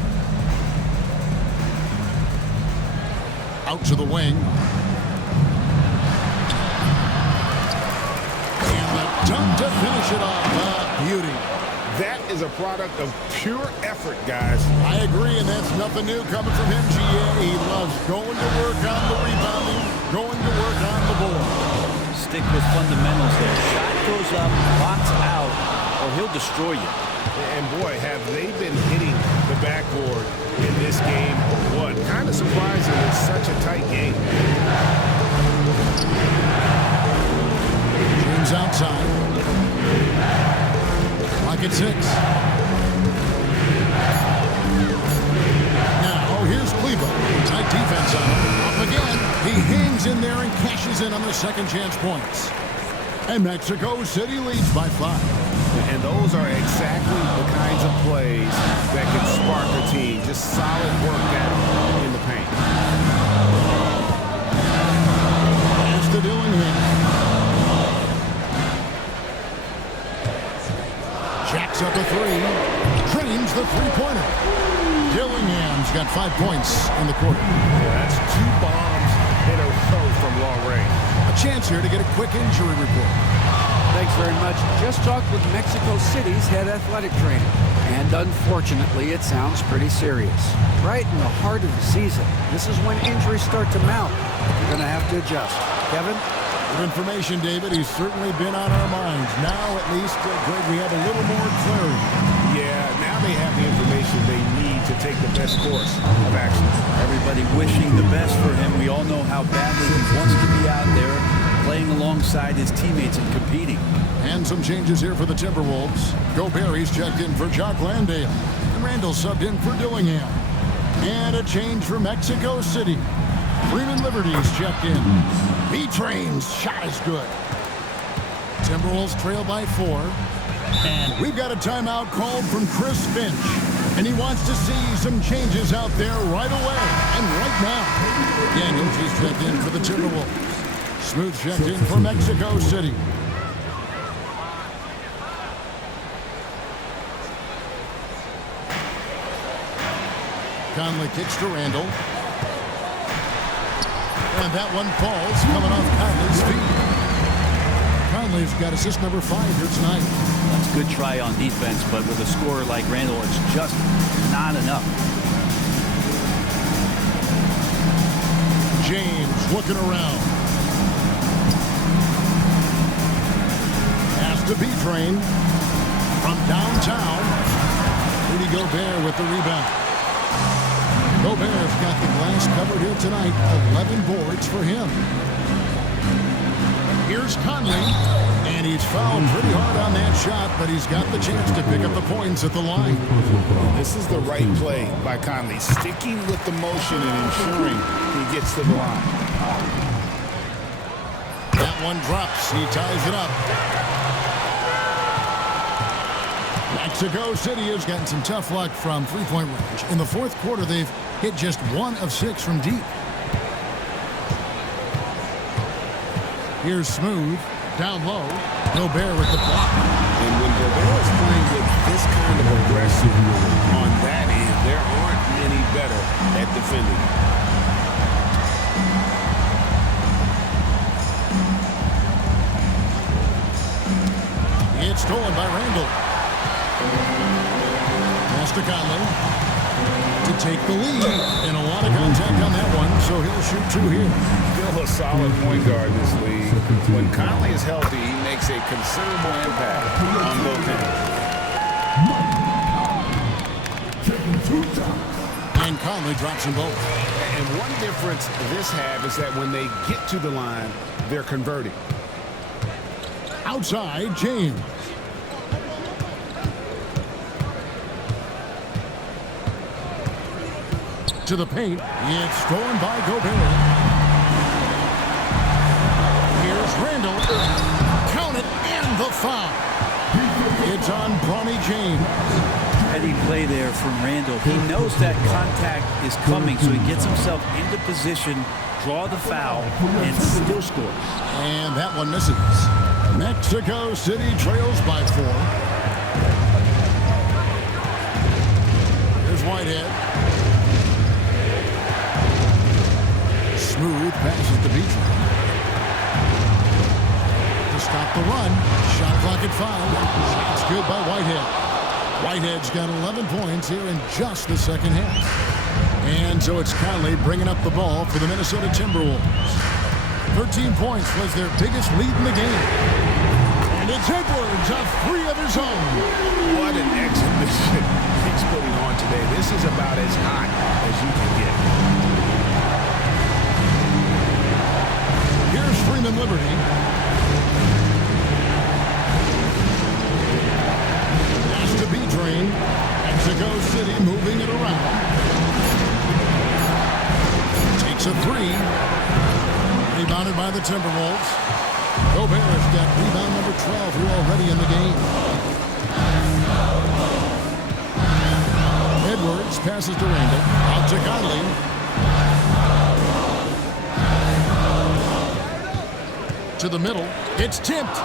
Out to the wing. And the dunk to finish it off. Beauty. That is a product of pure effort, guys. I agree, and that's nothing new coming from him, GA. He loves going to work on the rebounding, going to work on the board. Stick with fundamentals there. Shot goes up, box out, or he'll destroy you. And boy, have they been hitting the backboard in this game or what? Kind of surprising it's such a tight game. James outside. Clock at 6. Now, here's Kleba. Tight defense on him. Up again. He hangs in there and cashes in on their second chance points. And Mexico City leads by 5. And those are exactly the kinds of plays that can spark a team. Just solid work down in the paint. Pass to Dillingham. Jacks up a 3. Trains the three-pointer. Dillingham's got 5 points in the quarter. Yeah, that's 2 bombs in a row from long range. A chance here to get a quick injury report. Thanks very much. Just talked with Mexico City's head athletic trainer. And unfortunately, it sounds pretty serious. Right in the heart of the season. This is when injuries start to mount. You're going to have to adjust. Kevin? Good information, David. He's certainly been on our minds. Now, at least, Greg, we have a little more clarity. Yeah, now they have the information they need to take the best course of action. Everybody wishing the best for him. We all know how badly he wants to be out there, playing alongside his teammates and competing. And some changes here for the Timberwolves. Gobert's checked in for Jock Landale. And Randall subbed in for Dillingham. And a change for Mexico City. Freeman Liberty's checked in. B-Train's shot is good. Timberwolves trail by 4. And we've got a timeout called from Chris Finch. And he wants to see some changes out there right away. And right now. Daniels is checked in for the Timberwolves. Smooth checked in for Mexico City. Conley kicks to Randall. And that one falls, coming off Conley's feet. Conley's got assist number 5 here tonight. That's a good try on defense, but with a scorer like Randall, it's just not enough. James looking around. Pass to B-Train. From downtown. Rudy Gobert with the rebound. Gobert's got the glass covered here tonight. 11 boards for him. Here's Conley. And he's fouled pretty hard on that shot, but he's got the chance to pick up the points at the line. This is the right play by Conley. Sticking with the motion and ensuring he gets to the line. That one drops. He ties it up. Mexico City has gotten some tough luck from three-point range. In the fourth quarter, they've hit just 1 of 6 from deep. Here's Smooth. Down low. Gobert with the block. And when Gobert is playing with this kind of aggression on that end, there aren't many better at defending. It's stolen by Randall. Pass to Conley to take the lead. And a lot of contact on that one, so he'll shoot 2 here. Still a solid point guard in this league. When Conley is healthy, he makes a considerable impact on both ends. And Conley drops them both. And one difference this half is that when they get to the line, they're converting. Outside, James. To the paint. It's stolen by Gobert. Here's Randall. Count it, and the foul. It's on Bronny James. Heady play there from Randall. He knows that contact is coming, so he gets himself into position, draw the foul, and still scores. And that one misses. Mexico City trails by 4. Here's Whitehead. Smooth passes to Beachman. To stop the run. Shot clock at 5. It's good by Whitehead. Whitehead's got 11 points here in just the second half. And so it's Conley bringing up the ball for the Minnesota Timberwolves. 13 points was their biggest lead in the game. And it's Edwards, a 3 of his own. What an exhibition he's putting on today. This is about as hot as you can get. Here's Freeman Liberty. Pass to B-Train. Mexico City moving it around. Takes a 3. Rebounded by the Timberwolves. Gobert's got rebound number 12 here already in the game. Edwards passes to Randall. Out to Conley. To the middle. It's tipped.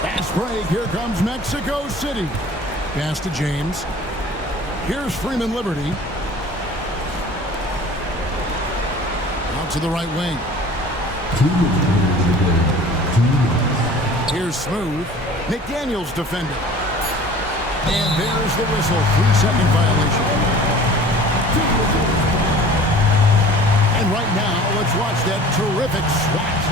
Fast break. Here comes Mexico City. Pass to James. Here's Freeman Liberty. Out to the right wing. Here's Smooth. McDaniels defending. And there's the whistle. 3-second violation. And right now, let's watch that terrific swat.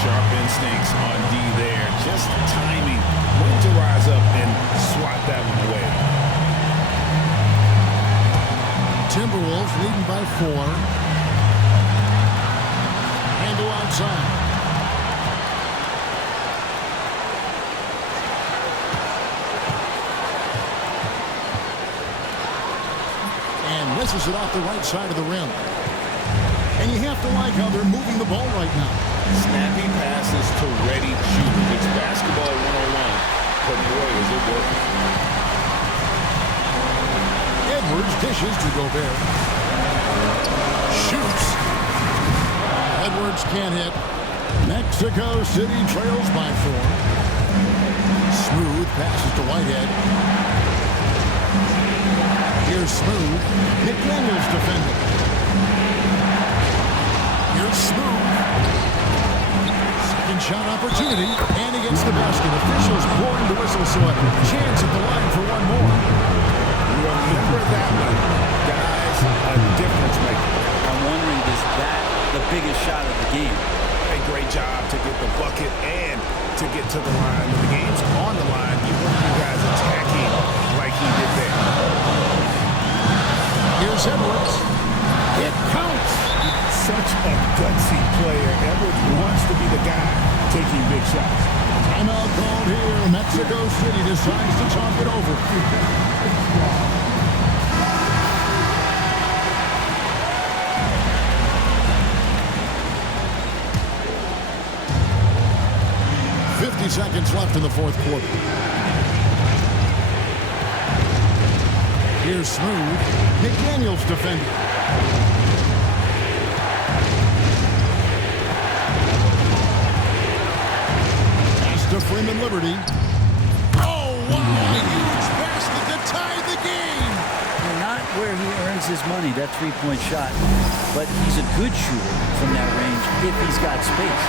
Sharp instincts on D there. Just timing when to rise up and swat that one away. Timberwolves leading by 4. Handle outside. And misses it off the right side of the rim. And you have to like how they're moving the ball right now. Snappy passes to ready shooters. It's basketball 101. But boy, is it working. Edwards dishes to Gobert. Shoots. Edwards can't hit. Mexico City trails by 4. Smooth passes to Whitehead. Here's Smooth. McDaniels defending. Here's Smooth. Second shot opportunity, and he gets the basket. Officials blowing the whistle, so a chance at the line for one more. Remember that one, guys, a difference maker. I'm wondering, is that the biggest shot of the game? A great job to get the bucket and to get to the line. When the game's on the line, you want you guys attacking like he did there. Here's Edwards. It counts. Such a gutsy player. Edwards wants to be the guy taking big shots. Timeout called here. Mexico City decides to talk it over. 50 seconds left in the fourth quarter. Here's Smooth. McDaniels defending. Pass to Freeman Liberty. Oh, what a huge basket to tie the game. Not where he earns his money, that three-point shot. But he's a good shooter from that range if he's got space.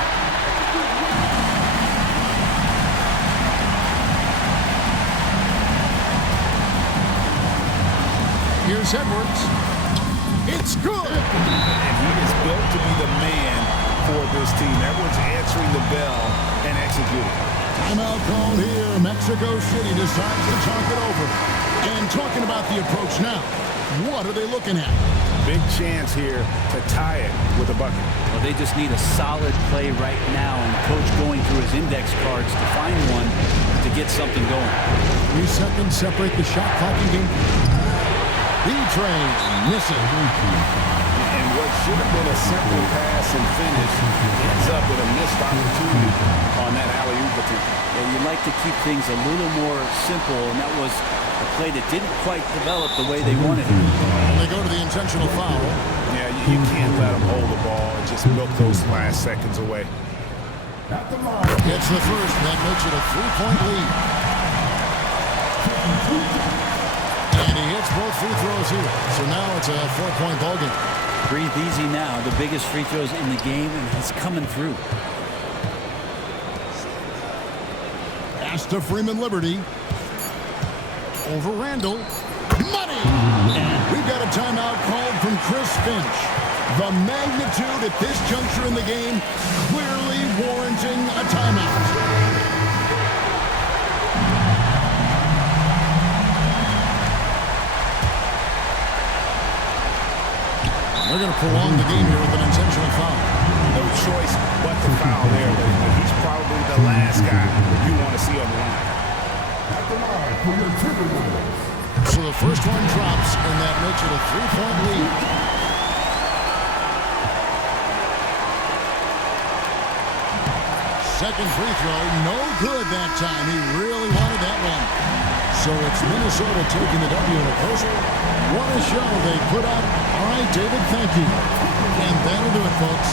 Here's Edwards. It's good. And he is built to be the man for this team. Everyone's answering the bell and executing. Timeout called here. Mexico City decides to talk it over. And talking about the approach now, what are they looking at? Big chance here to tie it with a bucket. Well, they just need a solid play right now, and the coach going through his index cards to find one to get something going. 3 seconds separate the shot clock and game. B-Train missing. And what should have been a simple pass and finish ends up with a missed opportunity on that alley-oop attempt. And you like to keep things a little more simple, and that was a play that didn't quite develop the way they wanted it. And they go to the intentional foul. Yeah, you can't let them hold the ball and just milk those last seconds away. Gets the first, and that makes it a 3-point lead. And he hits both free throws here. So now it's a 4-point ball game. Breathe easy now. The biggest free throws in the game, and he's coming through. Pass to Freeman Liberty. Over Randall. Money! And we've got a timeout called from Chris Finch. The magnitude at this juncture in the game clearly warranting a timeout. They're going to prolong the game here with an intentional foul. No choice but to foul there. But he's probably the last guy you want to see on the line. So the first one drops, and that makes it a 3-point lead. Second free throw, no good that time. He really wanted that one. So it's Minnesota taking the W in a closer. What a show they put up. All right, David, thank you. And that'll do it, folks.